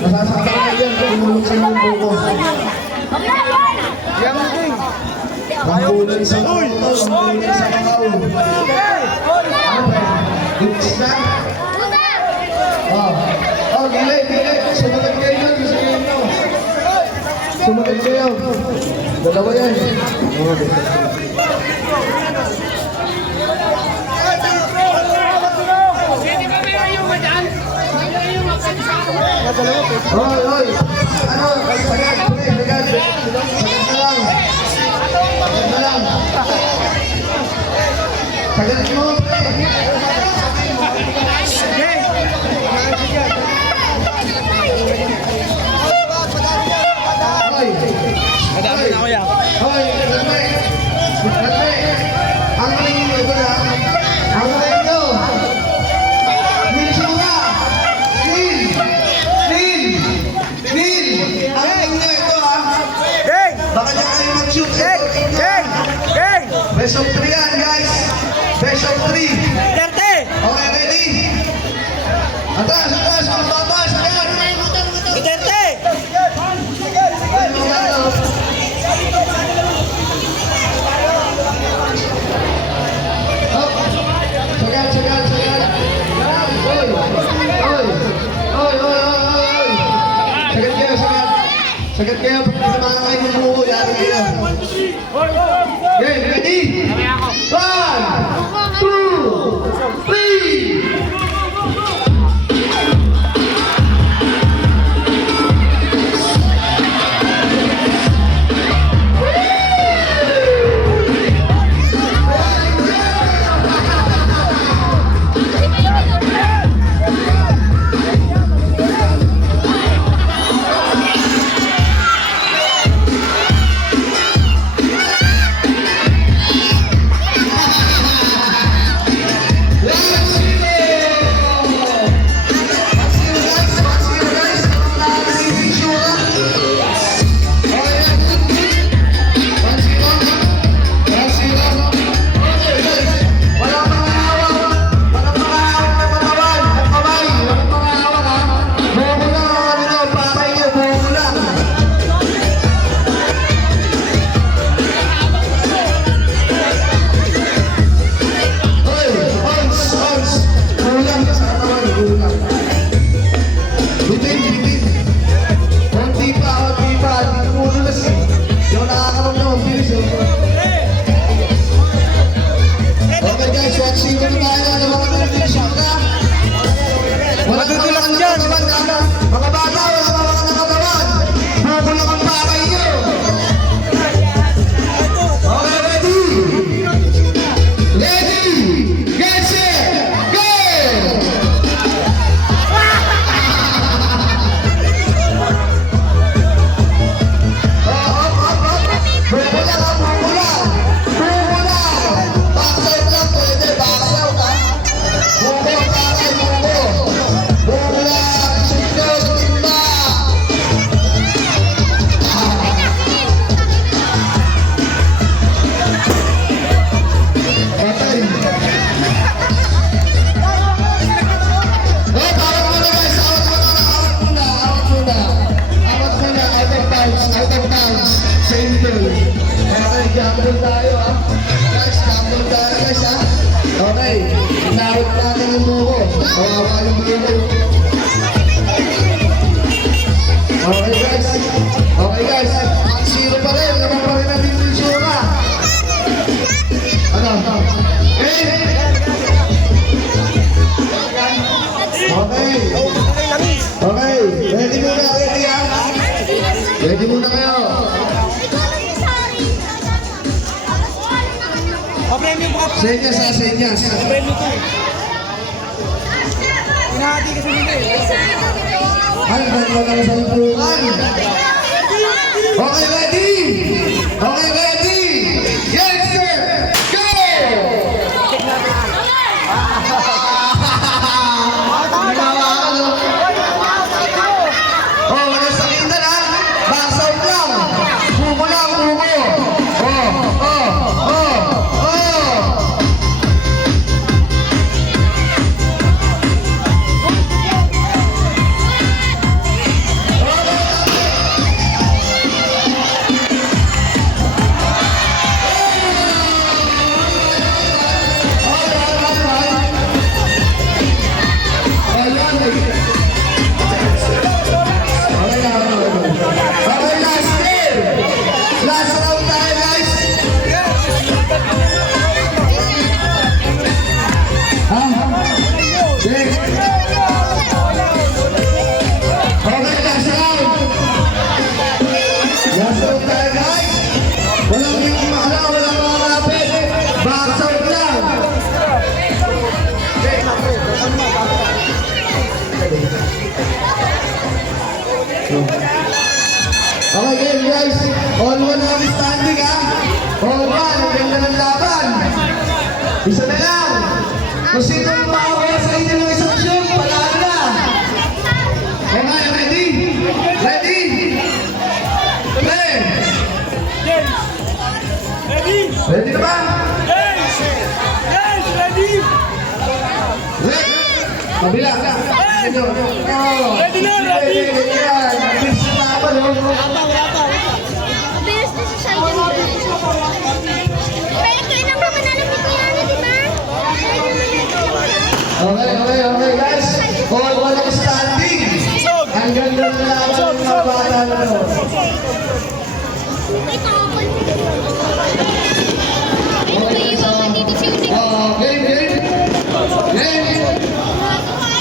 Nasasaktan ka dyan, tumulong sa mga buko. Pambulan sa botol, pambulan sa kakao. Ano ba? Goods na? Oh, gilay. Sumunod kayo dyan, gusto nyo. Sumunod kayo. Dalawa yan. Hoy! Ano? Sagad mo! Madami na ako yan. Hoy! Ang maling nyo ito na. Ang maling nyo! Minsura! Neil! Ang maling nyo ito ha! Baka niya kayo mag-shoot. Best of 3 yan guys! Best of 3! Okay, ready? Atas! Magbatas! Ayan! Sagat! Hoy! Sagat kayo, pag nakakain ng buko, yari kayo. Okay, ready? 1, 2, 3! Gamble tayo ha. Guys, gamble tayo guys ha. Okay, inawit natin yung buko. Kawawa yung buko. Okay guys. 1-0 pa rin. Naman pa rin natin yung sura. Ano? Okay. Ready muna ha. Ready muna kayo. Senyas ha, senyas. Hinahati kasi nila eh. Ay, ganda ng salpukan. Okay, ready? Yes, sir! Go! Oh, ano sa kita na? Basaw lang. Buko lang, buko. guys. All one on standing ha. All one. Ang ganda ng laban. Isa na lang. Kung sino ang makakaya sa inyo ng isang shoot, palalo na. Okay, ready? Ready? Play! Ready? Ready na ba? Yes! Yes! Ready? Ready? Kabila. Ready na, ready. Yan. Bilis na laban, oh. Bilis na siya sa'yo. Pero kailan ka manalo ni Kuya Ana, di ba? Okay, guys. All one ang standing. Ang ganda ng laban ng mga bata na to. May takot. May iwawan dito siya. Game.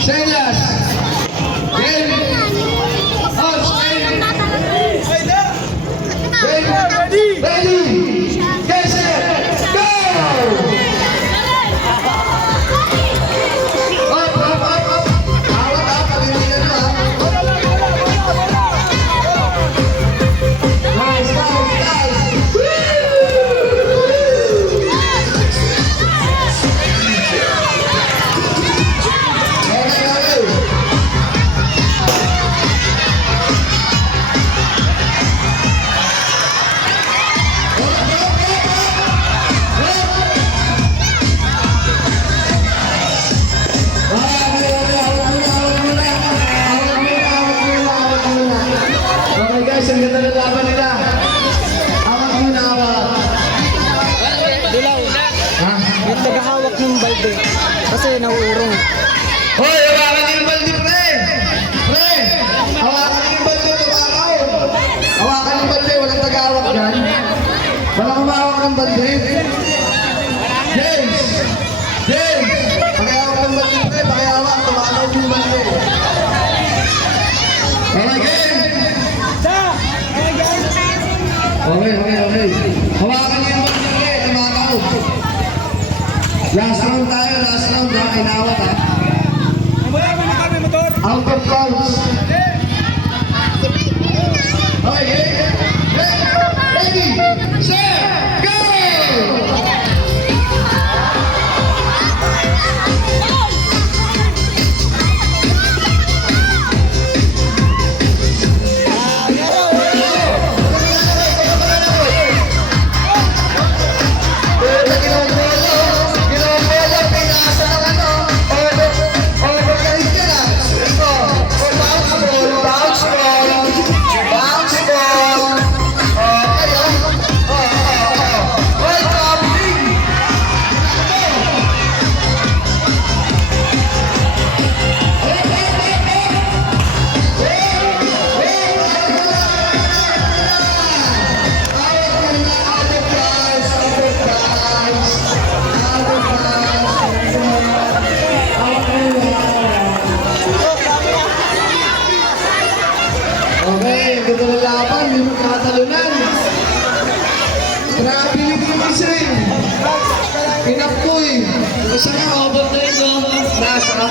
Senyas. Game. Ready. Get set. Go. Up. Awat. Pag-ibigyan mo, ha. Nice. Woo! Okay guys, ang ganda ng laban nila. Awak muna, awak. Dilaw, Ha? yung tagahawak ng balde. Kasi nauurong. Hoy, hawakan niyo yung balde, pre! Pre! Hawakan niyo yung balde, tumakaw! Hawakan yung balde, walang tagahawak dyan. Walang humawak ng balde. James! Pakihawak ng balde, pre! Pakihawak, tumakaw yung balde. Okay, game! Okay. Hawakan niyo yung balde, pre! Tumakaw! Last round tayo, ha? Inawat, ha? Out of bounds. Okay, ready, set, go! Okay, ganda ng laban, hindi mo kakatalunan. Grabe yung gimising. Pinapkoy. Gusto nga, over na ito. Nasa.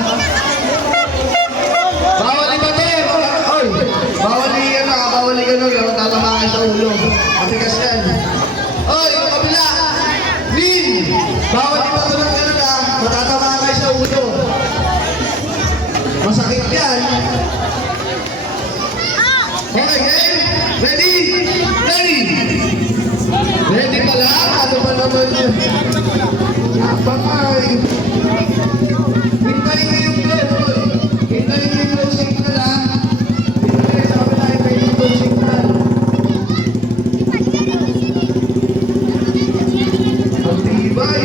Bawal iba to eh. Oy, bawal i gano'n. Tatama kayo sa ulo. Matigas yan. Oy, yung kabila. Lin, bawal iba to ng gano'n ha. Matatama kayo sa ulo. Masakit yan. Okay, game? Ready? Ready pa lang? Ano ba naman yun? Bye-bye! Hintayin niyo yung goal! Hintayin niyo yung goal signal, ha? Sabi na hintayin yung goal signal. Ang tibay!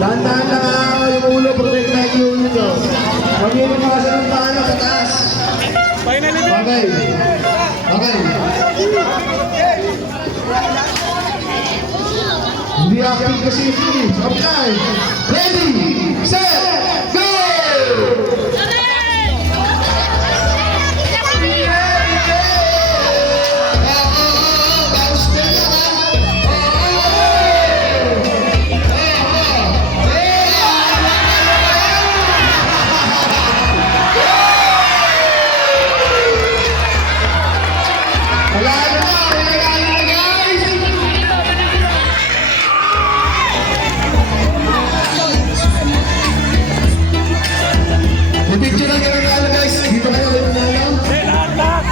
Dahan-dahan lang yung ulo, protect na yung ulo. Huwag niyo lumasan ng paa sa taas. Okay. Hindi active kasi ito eh. Okay. Ready, set, go! Pipicture lang yung nanalo guys. Dito kayo, may nanalo. Hey, lahat.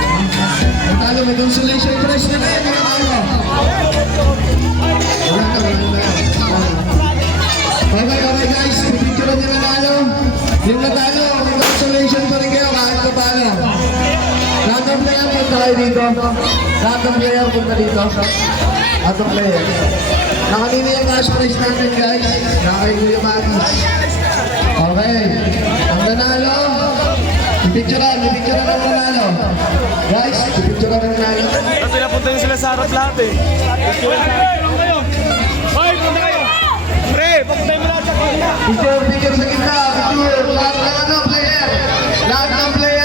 Nanalo, may consolation prize na kayo, may nanalo. Wala ka, wala na. Okay guys, pipicture lang yung nanalo. Yung natalo, may consolation pa rin kayo kahit pa paano. Lahat ng player punta kayo dito. Lahat ng player punta dito. Lahat ng player. Nakanina yung cash prize natin guys. Nakakay Kuya Manny. Okay. Ang nanalo. Pipicturean ang nanalo. Guys, pipicturean ang nanalo. Kasi napunta yun sila sa harap lahat eh. Hoy, punta kayo! Pre, papuntay mo lahat sa kanila. Picture sa gitna. Picture. Lahat ng player. Lahat ng player.